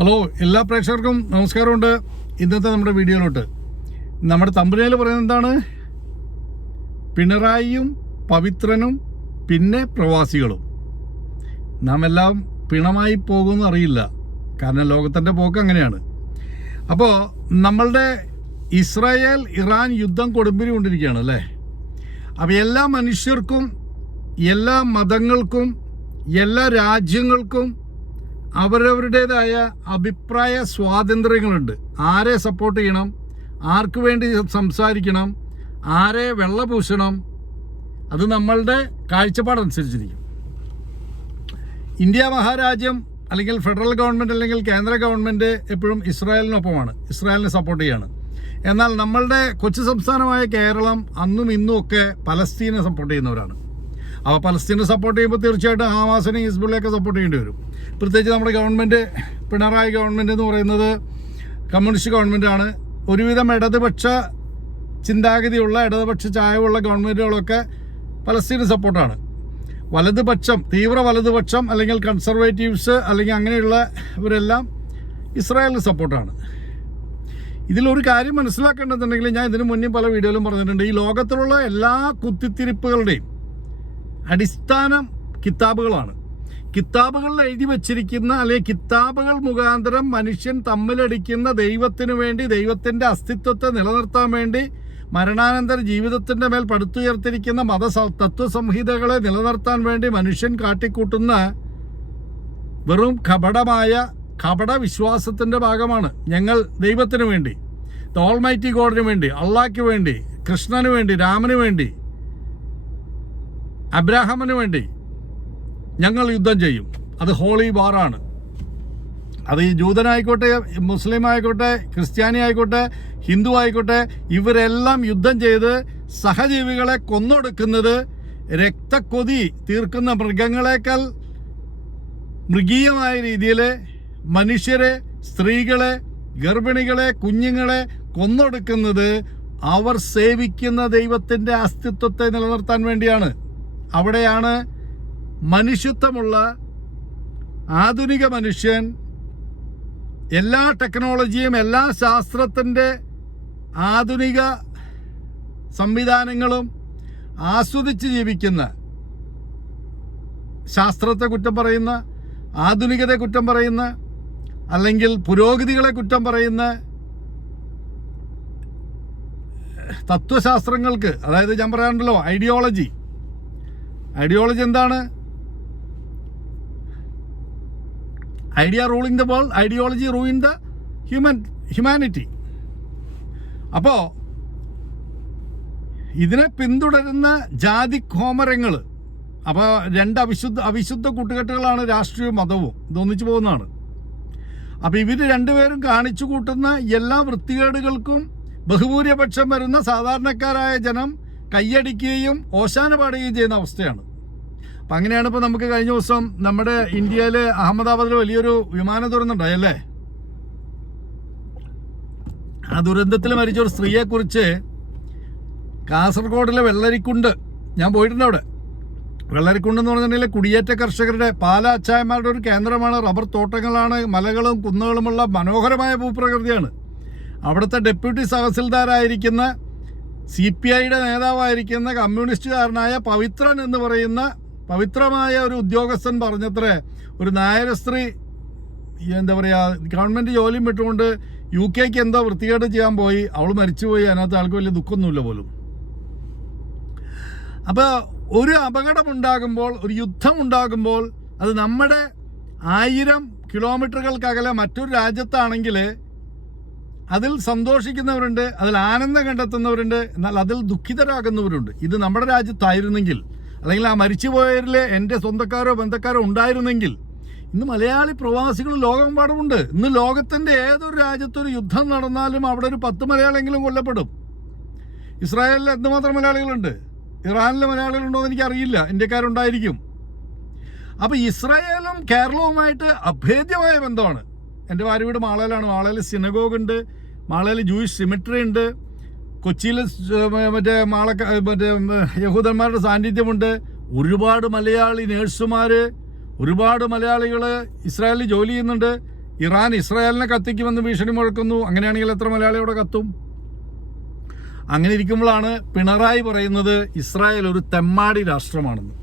Hello എല്ലാ പ്രേക്ഷകർക്കും നമസ്കാരമുണ്ട്. ഇന്നത്തെ നമ്മുടെ വീഡിയോയിലോട്ട്. നമ്മുടെ തമ്പനയിൽ പറയുന്നത് എന്താണ്? പിണറായിയും പവിത്രനും പിന്നെ പ്രവാസികളും. നാം എല്ലാം പിണമായി പോകുമെന്ന് അറിയില്ല. കാരണം ലോകത്തിന്റെ പോക്ക് അങ്ങനെയാണ്. അപ്പോൾ നമ്മളുടെ ഇസ്രായേൽ ഇറാൻ യുദ്ധം കൊടുമ്പിരി കൊണ്ടിരിക്കുകയാണ് അല്ലേ? അപ്പോൾ എല്ലാ മനുഷ്യർക്കും എല്ലാ മതങ്ങൾക്കും എല്ലാ രാജ്യങ്ങൾക്കും അവരവരുടേതായ അഭിപ്രായ സ്വാതന്ത്ര്യങ്ങളുണ്ട്. ആരെ സപ്പോർട്ട് ചെയ്യണം? ആർക്ക് വേണ്ടി സംസാരിക്കണം? ആരെ വെള്ളപൂശണം? അത് നമ്മളുടെ കാഴ്ചപ്പാടനുസരിച്ചിരിക്കും. ഇന്ത്യ മഹാരാജ്യം അല്ലെങ്കിൽ ഫെഡറൽ ഗവൺമെന്റ് അല്ലെങ്കിൽ കേന്ദ്ര ഗവൺമെന്റ് എപ്പോഴും ഇസ്രായേലിനൊപ്പമാണ്. ഇസ്രായേലിനെ സപ്പോർട്ട് ചെയ്യാണ്. എന്നാൽ നമ്മളുടെ കൊച്ചു സംസ്ഥാനമായ കേരളം അന്നും ഇന്നും ഒക്കെ പലസ്തീനെ സപ്പോർട്ട് ചെയ്യുന്നവരാണ്. അപ്പോൾ പലസ്തീനെ സപ്പോർട്ട് ചെയ്യുമ്പോൾ തീർച്ചയായിട്ടും ഹമാസിനെയും ഹിസ്ബുള്ളയൊക്കെ സപ്പോർട്ട് ചെയ്യേണ്ടി വരും. പ്രത്യേകിച്ച് നമ്മുടെ ഗവൺമെന്റ് പിണറായി ഗവൺമെന്റ് എന്ന് പറയുന്നത് കമ്മ്യൂണിസ്റ്റ് ഗവൺമെന്റാണ് ഒരുവിധം ഇടതുപക്ഷ ചിന്താഗതിയുള്ള ഇടതുപക്ഷ ചായവുള്ള ഗവൺമെന്റുകളൊക്കെ പലസ്തീന് സപ്പോർട്ടാണ് വലതുപക്ഷം തീവ്ര വലതുപക്ഷം അല്ലെങ്കിൽ കൺസർവേറ്റീവ്സ് അല്ലെങ്കിൽ അങ്ങനെയുള്ള ഇവരെല്ലാം ഇസ്രായേലിന് സപ്പോർട്ടാണ് ഇതിലൊരു കാര്യം മനസ്സിലാക്കേണ്ടതുണ്ടെങ്കിൽ ഞാൻ ഇതിനു മുന്നേ പല വീഡിയോയിലും പറഞ്ഞിട്ടുണ്ട്. ഈ ലോകത്തിലുള്ള എല്ലാ കുത്തിത്തിരിപ്പുകളുടെയും അടിസ്ഥാനം കിതാബുകളാണ്. കിതാബുകളിൽ എഴുതി വച്ചിരിക്കുന്ന അല്ലെങ്കിൽ കിതാബുകൾ മുഖാന്തരം മനുഷ്യൻ തമ്മിലടിക്കുന്ന ദൈവത്തിനു വേണ്ടി ദൈവത്തിന്റെ അസ്തിത്വത്തെ നിലനിർത്താൻ വേണ്ടി മരണാനന്തര ജീവിതത്തിന്റെ മേൽ പടുത്തുയർത്തിരിക്കുന്ന മത തത്വസംഹിതകളെ നിലനിർത്താൻ വേണ്ടി മനുഷ്യൻ കാട്ടിക്കൂട്ടുന്ന വെറും കപടമായ കപട വിശ്വാസത്തിന്റെ ഭാഗമാണ് ഞങ്ങൾ ദൈവത്തിനു വേണ്ടി ദ ഗോഡിന് വേണ്ടി അള്ളാഹ്ക്ക് വേണ്ടി കൃഷ്ണന് വേണ്ടി രാമന് വേണ്ടി അബ്രാഹമിന് വേണ്ടി ഞങ്ങൾ യുദ്ധം ചെയ്യും. അത് ഹോളി വാറാണ് അത് ഈ ജൂതനായിക്കോട്ടെ മുസ്ലിം ആയിക്കോട്ടെ ക്രിസ്ത്യാനി ആയിക്കോട്ടെ ഹിന്ദു ആയിക്കോട്ടെ ഇവരെല്ലാം യുദ്ധം ചെയ്ത് സഹജീവികളെ കൊന്നൊടുക്കുന്നത് രക്തക്കൊതി തീർക്കുന്ന മൃഗങ്ങളെക്കാൾ മൃഗീയമായ രീതിയിൽ മനുഷ്യരെ സ്ത്രീകളെ ഗർഭിണികളെ കുഞ്ഞുങ്ങളെ കൊന്നൊടുക്കുന്നത് അവർ സേവിക്കുന്ന ദൈവത്തിന്റെ അസ്തിത്വത്തെ നിലനിർത്താൻ വേണ്ടിയാണ്. അവിടെയാണ് മനുഷ്യത്വമുള്ള ആധുനിക മനുഷ്യൻ എല്ലാ ടെക്നോളജിയും എല്ലാ ശാസ്ത്രത്തിന്റെ ആധുനിക സംവിധാനങ്ങളും ആസ്വദിച്ച് ജീവിക്കുന്ന ശാസ്ത്രത്തെ കുറ്റം പറയുന്ന ആധുനികതയെ കുറ്റം പറയുന്ന അല്ലെങ്കിൽ പുരോഗതികളെ കുറ്റം പറയുന്ന തത്വശാസ്ത്രങ്ങൾക്ക് അതായത് ഞാൻ പറയാറുണ്ടല്ലോ ഐഡിയോളജി ഐഡിയോളജി എന്താണ്? Idea ruling the world ideology ruin the human humanity അപ്പോ ഇതിനെ പിന്തുടരുന്ന ജാതി കോമരങ്ങൾ അപ്പോൾ രണ്ട് അവിശുദ്ധ അവിശുദ്ധ കൂട്ടുകെട്ടുകളാണ് രാഷ്ട്രീയവും മതവും ഇതൊന്നിച്ചു പോകുന്നതാണ്. അപ്പോൾ ഇവർ രണ്ടുപേരും കാണിച്ചു കൂട്ടുന്ന എല്ലാ വൃത്തികേടുകൾക്കും ബഹുഭൂരിപക്ഷം വരുന്ന സാധാരണക്കാരായ ജനം കൈയടിക്കുകയും ഓശാന പാടുകയും ചെയ്യുന്ന അവസ്ഥയാണ്. അപ്പം അങ്ങനെയാണ് ഇപ്പോൾ നമുക്ക് കഴിഞ്ഞ ദിവസം നമ്മുടെ ഇന്ത്യയിൽ അഹമ്മദാബാദിൽ വലിയൊരു വിമാനം ദുരന്തമുണ്ടായി അല്ലേ? ആ ദുരന്തത്തിൽ മരിച്ച ഒരു സ്ത്രീയെക്കുറിച്ച് കാസർഗോഡിലെ വെള്ളരിക്കുണ്ട്. ഞാൻ പോയിട്ടുണ്ട് അവിടെ. വെള്ളരിക്കുണ്ട് എന്ന് പറഞ്ഞിട്ടുണ്ടെങ്കിൽ കുടിയേറ്റ കർഷകരുടെ പാല അച്ചായന്മാരുടെ ഒരു കേന്ദ്രമാണ്. റബ്ബർ തോട്ടങ്ങളാണ് മലകളും കുന്നുകളുമുള്ള മനോഹരമായ ഭൂപ്രകൃതിയാണ്. അവിടുത്തെ ഡെപ്യൂട്ടി തഹസിൽദാരായിരിക്കുന്ന സി പി ഐയുടെ നേതാവായിരിക്കുന്ന കമ്മ്യൂണിസ്റ്റുകാരനായ പവിത്രൻ എന്ന് പറയുന്ന പവിത്രമായ ഒരു ഉദ്യോഗസ്ഥൻ പറഞ്ഞത്രേ ഒരു നായര സ്ത്രീ എന്താ പറയുക ഗവൺമെന്റ് ജോലിയും വിട്ടുകൊണ്ട് യു കെക്ക് എന്തോ വൃത്തികേട് ചെയ്യാൻ പോയി അവൾ മരിച്ചുപോയി അതിനകത്ത് ആൾക്ക് വലിയ ദുഃഖമൊന്നുമില്ല പോലും. അപ്പോൾ ഒരു അപകടമുണ്ടാകുമ്പോൾ ഒരു യുദ്ധം ഉണ്ടാകുമ്പോൾ അത് നമ്മുടെ ആയിരം കിലോമീറ്ററുകൾക്കകലെ മറ്റൊരു രാജ്യത്താണെങ്കിൽ അതിൽ സന്തോഷിക്കുന്നവരുണ്ട് അതിൽ ആനന്ദം കണ്ടെത്തുന്നവരുണ്ട് എന്നാൽ അതിൽ ദുഃഖിതരാകുന്നവരുണ്ട്. ഇത് നമ്മുടെ രാജ്യത്തായിരുന്നെങ്കിൽ അല്ലെങ്കിൽ ആ മരിച്ചുപോയവരിലെ എന്റെ സ്വന്തക്കാരോ ബന്ധക്കാരോ ഉണ്ടായിരുന്നെങ്കിൽ ഇന്ന് മലയാളി പ്രവാസികൾ ലോകമെമ്പാടുമുണ്ട്. ഇന്ന് ലോകത്തിന്റെ ഏതൊരു രാജ്യത്തൊരു യുദ്ധം നടന്നാലും അവിടെ ഒരു പത്ത് മലയാളിയെങ്കിലും കൊല്ലപ്പെടും. ഇസ്രായേലിൽ എന്തുമാത്രം മലയാളികളുണ്ട്? ഇറാനിലെ മലയാളികളുണ്ടോ എന്ന് എനിക്കറിയില്ല. ഇന്ത്യക്കാരുണ്ടായിരിക്കും. അപ്പോൾ ഇസ്രായേലും കേരളവുമായിട്ട് അഭേദ്യമായ ബന്ധമാണ്. എന്റെ ഭാര്യ വീട് മാളയിലാണ്. മാളയിൽ സിനഗോഗ് ഉണ്ട്. മാളയിൽ ജൂയിഷ് സിമിട്രി ഉണ്ട്. കൊച്ചിയിൽ മറ്റേ മാള മറ്റേ യഹൂദന്മാരുടെ സാന്നിധ്യമുണ്ട്. ഒരുപാട് മലയാളി നേഴ്സുമാർ ഒരുപാട് മലയാളികൾ ഇസ്രായേലിൽ ജോലി ചെയ്യുന്നുണ്ട്. ഇറാൻ ഇസ്രായേലിനെ കത്തിക്കുമെന്ന് ഭീഷണി മുഴക്കുന്നു. അങ്ങനെയാണെങ്കിൽ എത്ര മലയാളിയോടെ കത്തും? അങ്ങനെ ഇരിക്കുമ്പോഴാണ് പിണറായി പറയുന്നത് ഇസ്രായേൽ ഒരു തെമ്മാടി രാഷ്ട്രമാണെന്ന്.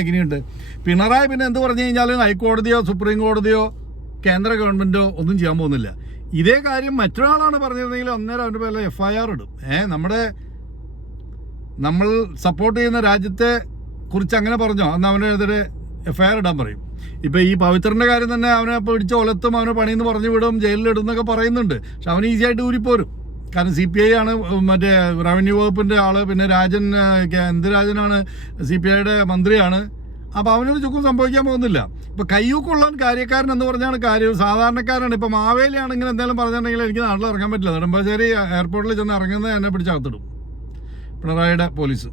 എങ്ങനെയുണ്ട്? പിണറായി പിന്നെ എന്ത് പറഞ്ഞു കഴിഞ്ഞാലും ഹൈക്കോടതിയോ സുപ്രീം കോടതിയോ കേന്ദ്ര ഗവൺമെന്റോ ഒന്നും ചെയ്യാൻ പോകുന്നില്ല. ഇതേ കാര്യം മറ്റൊരാളാണ് പറഞ്ഞിരുന്നെങ്കിൽ അന്നേരം അവന്റെ പേരിൽ എഫ് ഐ ആർ ഇടും. ഏ നമ്മുടെ നമ്മൾ സപ്പോർട്ട് ചെയ്യുന്ന രാജ്യത്തെ കുറിച്ച് അങ്ങനെ പറഞ്ഞോ അന്ന് അവനെതിരെ എഫ് ഐ ആർ ഇടാൻ പറയും. ഇപ്പം ഈ പവിത്രന്റെ കാര്യം തന്നെ അവനെ പിടിച്ച് ഒലത്തും അവനെ പണിയെന്ന് പറഞ്ഞു വിടും ജയിലിലിടും എന്നൊക്കെ പറയുന്നുണ്ട്. പക്ഷെ അവൻ ഈസിയായിട്ട് ഊരിപ്പോരും. കാരണം സി പി ഐ ആണ് മറ്റേ റവന്യൂ വകുപ്പിന്റെ ആൾ പിന്നെ രാജൻ എന്ത് രാജനാണ് സി പി ഐയുടെ മന്ത്രിയാണ്. അപ്പോൾ അവനൊരു ചുക്കും സംഭവിക്കാൻ പോകുന്നില്ല. ഇപ്പൊ കയ്യൂക്കുള്ളവൻ കാര്യക്കാരൻ എന്ന് പറഞ്ഞാണ് കാര്യം. സാധാരണക്കാരാണ്. ഇപ്പൊ മാവേലിയാണെങ്കിൽ എന്തെങ്കിലും പറഞ്ഞിട്ടുണ്ടെങ്കിൽ എനിക്ക് നാട്ടിൽ ഇറങ്ങാൻ പറ്റില്ല. നെടുമ്പാശ്ശേരി എയർപോർട്ടിൽ ചെന്ന് ഇറങ്ങുന്നത് എന്നെ പിടിച്ചകത്തിടും പിണറായിയുടെ പോലീസ്.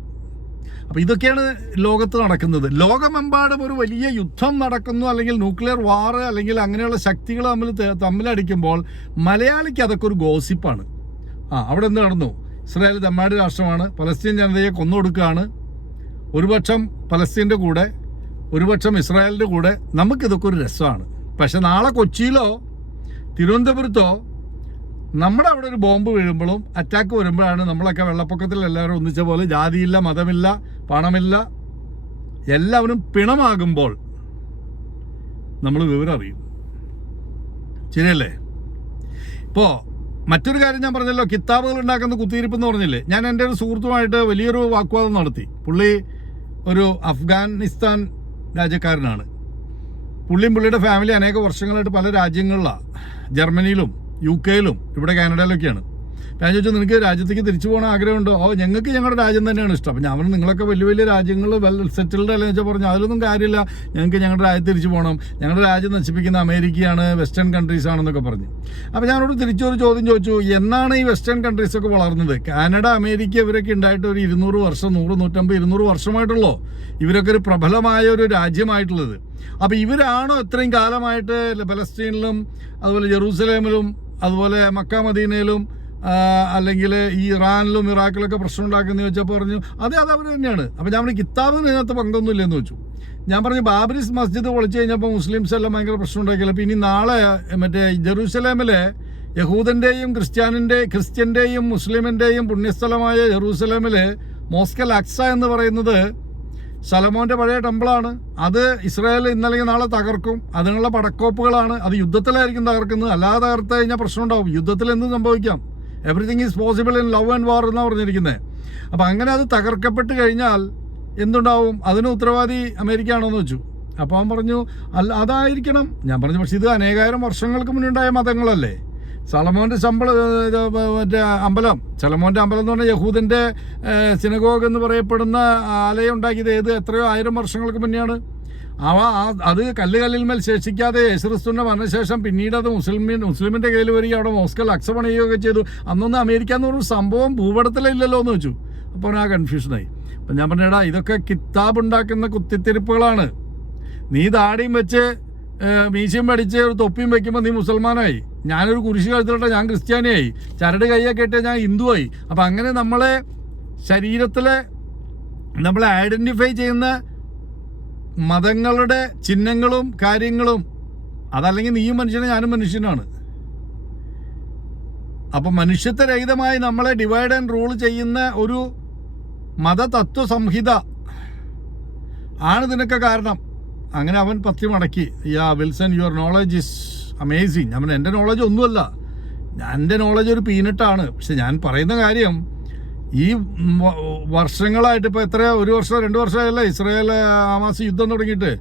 അപ്പോൾ ഇതൊക്കെയാണ് ലോകത്ത് നടക്കുന്നത്. ലോകമെമ്പാടും ഒരു വലിയ യുദ്ധം നടക്കുന്നു. അല്ലെങ്കിൽ ന്യൂക്ലിയർ വാർ അല്ലെങ്കിൽ അങ്ങനെയുള്ള ശക്തികൾ തമ്മിൽ തമ്മിലടിക്കുമ്പോൾ മലയാളിക്ക് അതൊക്കെ ഒരു ഗോസിപ്പാണ്. ആ അവിടെ എന്ത് നടന്നു? ഇസ്രായേൽ തമ്മാട് രാഷ്ട്രമാണ്. പലസ്തീൻ ജനതയെ കൊന്നുകൊടുക്കുകയാണ് ഒരുപക്ഷം പലസ്തീന്റെ കൂടെ ഒരുപക്ഷം ഇസ്രായേലിന്റെ കൂടെ നമുക്കിതൊക്കെ ഒരു രസമാണ്. പക്ഷെ നാളെ കൊച്ചിയിലോ തിരുവനന്തപുരത്തോ നമ്മുടെ അവിടെ ഒരു ബോംബ് വീഴുമ്പോഴും അറ്റാക്ക് വരുമ്പോഴാണ് നമ്മളൊക്കെ വെള്ളപ്പൊക്കത്തിൽ എല്ലാവരും ഒന്നിച്ച പോലെ ജാതിയില്ല മതമില്ല പണമില്ല എല്ലാവരും പിണമാകുമ്പോൾ നമ്മൾ വിവരം അറിയും. ശരിയല്ലേ? ഇപ്പോൾ മറ്റൊരു കാര്യം ഞാൻ പറഞ്ഞല്ലോ കിതാബുകൾ ഉണ്ടാക്കുന്ന കുത്തിയിരിപ്പ് എന്ന് പറഞ്ഞില്ലേ? ഞാൻ എന്റെ ഒരു സുഹൃത്തുമായിട്ട് വലിയൊരു വാഗ്വാദം നടത്തി. പുള്ളി ഒരു അഫ്ഗാനിസ്ഥാൻ രാജ്യക്കാരനാണ്. പുള്ളിയും പുള്ളിയുടെ ഫാമിലി അനേക വർഷങ്ങളായിട്ട് പല രാജ്യങ്ങളിലാണ് ജർമ്മനിയിലും യു കെയിലും ഇവിടെ കാനഡയിലൊക്കെയാണ്. ഞാൻ ചോദിച്ചു നിനക്ക് രാജ്യത്തേക്ക് തിരിച്ചു പോകണ ആഗ്രഹമുണ്ടോ? ഓ ഞങ്ങൾക്ക് ഞങ്ങളുടെ രാജ്യം തന്നെയാണ് ഇഷ്ടം. അപ്പം ഞാൻ നിങ്ങളൊക്കെ വലിയ വലിയ രാജ്യങ്ങൾ വെൽ സെറ്റിൽഡ് അല്ലെന്ന് വെച്ചാൽ പറഞ്ഞു. അതിലൊന്നും കാര്യമില്ല. ഞങ്ങൾക്ക് ഞങ്ങളുടെ രാജ്യത്ത് തിരിച്ചു പോകണം. ഞങ്ങളുടെ രാജ്യം നശിപ്പിക്കുന്ന അമേരിക്കയാണ് വെസ്റ്റേൺ കൺട്രീസ് ആണെന്നൊക്കെ പറഞ്ഞു. അപ്പോൾ ഞാനോട് തിരിച്ചൊരു ചോദ്യം ചോദിച്ചു. എന്നാണ് ഈ വെസ്റ്റേൺ കൺട്രീസ് ഒക്കെ വളർന്നത്? കാനഡ അമേരിക്ക ഇവരൊക്കെ ഉണ്ടായിട്ട് ഒരു ഇരുന്നൂറ് വർഷം നൂറ് നൂറ്റമ്പത് ഇരുന്നൂറ് വർഷമായിട്ടുള്ളൂ? ഇവരൊക്കെ ഒരു പ്രബലമായ ഒരു രാജ്യമായിട്ടുള്ളത്. അപ്പോൾ ഇവരാണോ ഇത്രയും കാലമായിട്ട് പലസ്തീനിലും അതുപോലെ ജെറൂസലേമിലും അതുപോലെ മക്ക മദീനയിലും അല്ലെങ്കിൽ ഈ ഇറാനിലും ഇറാഖിലൊക്കെ പ്രശ്നം ഉണ്ടാക്കുന്ന ചോദിച്ചപ്പോൾ പറഞ്ഞു അതെ അത് അവർ തന്നെയാണ്. അപ്പോൾ ഞാൻ പറഞ്ഞു കിതാബിന് ഇതിനകത്ത് പങ്കൊന്നുമില്ലെന്ന് വെച്ചു ഞാൻ പറഞ്ഞു ബാബരിസ് മസ്ജിദ് പൊളിച്ചു കഴിഞ്ഞപ്പോൾ മുസ്ലിംസ് എല്ലാം ഭയങ്കര പ്രശ്നം ഉണ്ടാക്കിയില്ല. അപ്പോൾ ഇനി നാളെ മറ്റേ ജെറൂസലേമിലെ യഹൂദന്റെയും ക്രിസ്ത്യാനിന്റെ ക്രിസ്ത്യന്റെയും മുസ്ലിമിന്റെയും പുണ്യസ്ഥലമായ ജെറൂസലേമിൽ മോസ്കൽ അക്സ എന്ന് പറയുന്നത് സലമോന്റെ പഴയ ടെമ്പിളാണ്. അത് ഇസ്രായേൽ ഇന്നല്ലെങ്കിൽ നാളെ തകർക്കും. അതിനുള്ള പടക്കോപ്പുകളാണ്. അത് യുദ്ധത്തിലായിരിക്കും തകർക്കുന്നത്. അല്ലാതെ തകർത്ത് കഴിഞ്ഞാൽ പ്രശ്നം ഉണ്ടാവും. യുദ്ധത്തിൽ എന്ത് സംഭവിക്കാം? Everything is possible in love and war എന്നാണ് പറഞ്ഞിരിക്കുന്നത് അപ്പം അങ്ങനെ അത് തകർക്കപ്പെട്ട് കഴിഞ്ഞാൽ എന്തുണ്ടാവും? അതിന് ഉത്തരവാദി അമേരിക്ക ആണോന്ന് വെച്ചു. അപ്പോൾ അവൻ പറഞ്ഞു അല്ല അതായിരിക്കണം. ഞാൻ പറഞ്ഞു പക്ഷേ ഇത് അനേകായിരം വർഷങ്ങൾക്ക് മുന്നുണ്ടായ മതങ്ങളല്ലേ? സലമോന്റെ ശമ്പള മറ്റേ അമ്പലം. സലമോന്റെ അമ്പലം എന്ന് പറഞ്ഞാൽ യഹൂദന്റെ സിനഗോഗ് എന്ന് പറയപ്പെടുന്ന ആലയം ഉണ്ടാക്കിയത് ഏത്? എത്രയോ ആയിരം വർഷങ്ങൾക്ക് മുന്നെയാണ്. അവ അത് കല്ല് കല്ലിന്മേൽ ശേഷിക്കാതെ യേശുക്രിസ്തുവിന്റെ മരണശേഷം പിന്നീട് അത് മുസ്ലിമിൻ മുസ്ലിമിന്റെ കയ്യിൽ വരികയും അവിടെ മോസ്കൽ അക്സ പണിയുകയൊക്കെ ചെയ്തു. അന്നൊന്നും അമേരിക്ക എന്ന് പറഞ്ഞ സംഭവം ഭൂപടത്തിലില്ലല്ലോ എന്ന് വെച്ചു. അപ്പോൾ ആ കൺഫ്യൂഷനായി അപ്പം ഞാൻ പറഞ്ഞേടാ ഇതൊക്കെ കിതാബ് ഉണ്ടാക്കുന്ന കുത്തിത്തിരിപ്പുകളാണ്. നീ ദാടിയും വെച്ച് മീശയും പഠിച്ച് ഒരു തൊപ്പിയും വെക്കുമ്പോൾ നീ മുസൽമാനായി. ഞാനൊരു കുരിശ് കഴുത്തിലിട്ട ഞാൻ ക്രിസ്ത്യാനിയായി. ചരട് കൈയൊക്കെ ഇട്ട് ഞാൻ ഹിന്ദുവായി. അപ്പം അങ്ങനെ നമ്മളെ ശരീരത്തിലെ നമ്മളെ ഐഡന്റിഫൈ ചെയ്യുന്ന മതങ്ങളുടെ ചിഹ്നങ്ങളും കാര്യങ്ങളും അതല്ലെങ്കിൽ നീയും മനുഷ്യനും ഞാനും മനുഷ്യനാണ്. അപ്പം മനുഷ്യത്വരഹിതമായി നമ്മളെ ഡിവൈഡ് ആൻഡ് റൂൾ ചെയ്യുന്ന ഒരു മതതത്വ സംഹിത ആണ് ഇതിനൊക്കെ കാരണം. അങ്ങനെ അവൻ പത്തി മടക്കി yeah Wilson your knowledge is amazing അവൻ എന്റെ നോളജ് ഒന്നുമല്ല. എന്റെ നോളജ് ഒരു പീനട്ടാണ് പക്ഷെ ഞാൻ പറയുന്ന കാര്യം ഈ വർഷങ്ങളായിട്ട് ഇപ്പോൾ എത്ര ഒരു വർഷം രണ്ട് വർഷമായല്ലേ? ഇസ്രായേൽ ആമാസ് യുദ്ധം തുടങ്ങിയിട്ട്.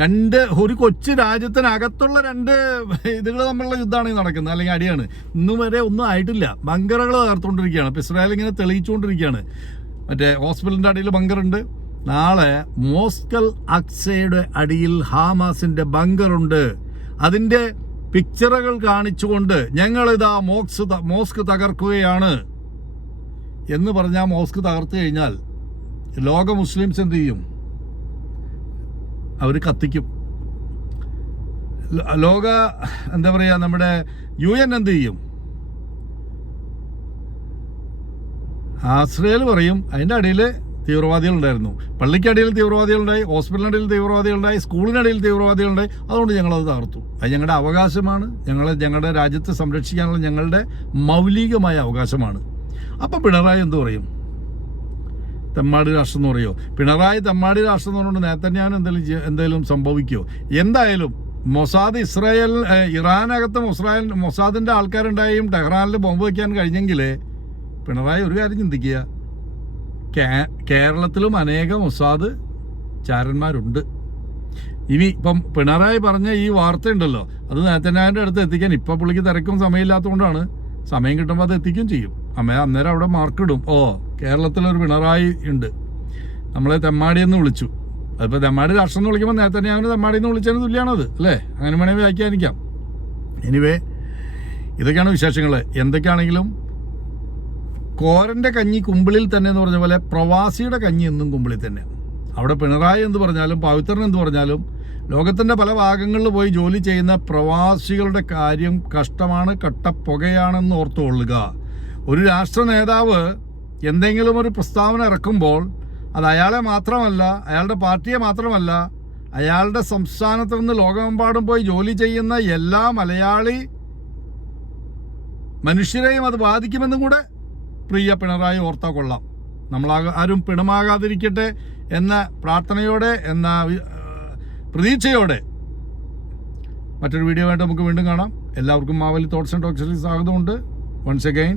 രണ്ട് ഒരു കൊച്ചു രാജ്യത്തിനകത്തുള്ള രണ്ട് ഇതുകൾ തമ്മിലുള്ള യുദ്ധമാണ് നടക്കുന്നത്. അല്ലെങ്കിൽ അടിയാണ്. ഇന്നും വരെ ഒന്നും ആയിട്ടില്ല. ബങ്കറുകൾ തകർത്തുകൊണ്ടിരിക്കുകയാണ്. ഇപ്പോൾ ഇസ്രായേൽ ഇങ്ങനെ തെളിയിച്ചുകൊണ്ടിരിക്കുകയാണ്. മറ്റേ ഹോസ്പിറ്റലിന്റെ അടിയിൽ ബങ്കറുണ്ട്. നാളെ മോസ്കൽ അക്സയുടെ അടിയിൽ ഹാമാസിന്റെ ബങ്കറുണ്ട്. അതിന്റെ പിക്ചറുകൾ കാണിച്ചുകൊണ്ട് ഞങ്ങളിതാ മോക്സ് മോസ്ക് തകർക്കുകയാണ്. എന്ന് പറഞ്ഞാൽ മോസ്ക് തകർത്ത് കഴിഞ്ഞാൽ ലോക മുസ്ലിംസ് എന്ത് ചെയ്യും? അവർ കത്തിക്കും. ലോക എന്താ പറയുക നമ്മുടെ യു എൻ എന്ത് ചെയ്യും? ആശ്രയിൽ പറയും അതിന്റെ അടിയിൽ തീവ്രവാദികളുണ്ടായിരുന്നു പള്ളിക്കടിയിൽ തീവ്രവാദികളുണ്ടായി ഹോസ്പിറ്റലിനടിയിൽ തീവ്രവാദികളുണ്ടായി സ്കൂളിനടിയിൽ തീവ്രവാദികളുണ്ടായി അതുകൊണ്ട് ഞങ്ങളത് തകർത്തു. അത് ഞങ്ങളുടെ അവകാശമാണ്. ഞങ്ങളെ ഞങ്ങളുടെ രാജ്യത്തെ സംരക്ഷിക്കാനുള്ള ഞങ്ങളുടെ മൗലികമായ അവകാശമാണ്. അപ്പോൾ പിണറായി എന്ത് പറയും? തെമ്മാടി രാഷ്ട്രം എന്ന് പറയുമോ പിണറായി തെമ്മാടി രാഷ്ട്രം എന്ന് പറഞ്ഞുകൊണ്ട് നേതന്യാഹു എന്തെങ്കിലും എന്തെങ്കിലും സംഭവിക്കുമോ എന്തായാലും മൊസാദ് ഇസ്രായേൽ ഇറാനകത്ത് മൊസ്രായേൽ മൊസാദിന്റെ ആൾക്കാരുണ്ടായും ടെഹ്റാനിൽ ബോംബ് വയ്ക്കാൻ കഴിഞ്ഞെങ്കിൽ പിണറായി ഒരു കാര്യം ചിന്തിക്കുക. കേരളത്തിലും അനേകം മൊസാദ് ചാരന്മാരുണ്ട്. ഇനി ഇപ്പം പിണറായി പറഞ്ഞ ഈ വാർത്ത ഉണ്ടല്ലോ. അത് നേതന്യാഹുവിന്റെ അടുത്ത് എത്തിക്കാൻ ഇപ്പം പുള്ളിക്ക് തിരക്കും സമയമില്ലാത്തതുകൊണ്ടാണ്. സമയം കിട്ടുമ്പോൾ അത് എത്തിക്കുകയും ചെയ്യും. അമ്മ അന്നേരം അവിടെ മാർക്കിടും ഓ കേരളത്തിലൊരു പിണറായി ഉണ്ട്. നമ്മളെ തെമ്മാടി എന്ന് വിളിച്ചു. അതിപ്പോൾ തെമ്മാടി രാഷ്ട്രം എന്ന് വിളിക്കുമ്പോൾ നേരത്തെ തന്നെ നേതന്യാഹുവിന് തെമ്മാടി എന്ന് വിളിച്ചതിന് തുല്യമാണത് അല്ലേ? അങ്ങനെ വേണമെങ്കിൽ വ്യാഖ്യാനിക്കാം. എനിവേ ഇതൊക്കെയാണ് വിശേഷങ്ങൾ. എന്തൊക്കെയാണെങ്കിലും കോരന്റെ കഞ്ഞി കുമ്പിളിൽ തന്നെ എന്ന് പറഞ്ഞ പോലെ പ്രവാസിയുടെ കഞ്ഞി എന്നും കുമ്പിളിൽ തന്നെ. അവിടെ പിണറായി എന്ന് പറഞ്ഞാലും പവിത്രൻ എന്ന് പറഞ്ഞാലും ലോകത്തിന്റെ പല ഭാഗങ്ങളിൽ പോയി ജോലി ചെയ്യുന്ന പ്രവാസികളുടെ കാര്യം കഷ്ടമാണ് കട്ടപ്പുകയാണെന്ന് ഓർത്തുകൊള്ളുക. ഒരു രാഷ്ട്ര നേതാവ് എന്തെങ്കിലും ഒരു പ്രസ്താവന ഇറക്കുമ്പോൾ അത് അയാളെ മാത്രമല്ല അയാളുടെ പാർട്ടിയെ മാത്രമല്ല അയാളുടെ സംസ്ഥാനത്ത് നിന്ന് ലോകമെമ്പാടും പോയി ജോലി ചെയ്യുന്ന എല്ലാ മലയാളി മനുഷ്യരെയും അത് ബാധിക്കുമെന്നും കൂടെ പ്രിയ പിണറായി ഓർത്താ കൊള്ളാം. നമ്മൾ ആരും പിണമാകാതിരിക്കട്ടെ എന്ന പ്രാർത്ഥനയോടെ എന്ന പ്രതീക്ഷയോടെ മറ്റൊരു വീഡിയോ ആയിട്ട് നമുക്ക് വീണ്ടും കാണാം. എല്ലാവർക്കും മാവലി തോട്ട്സ് ആൻഡ് ടോക്സിൽ സ്വാഗതമുണ്ട്. Once again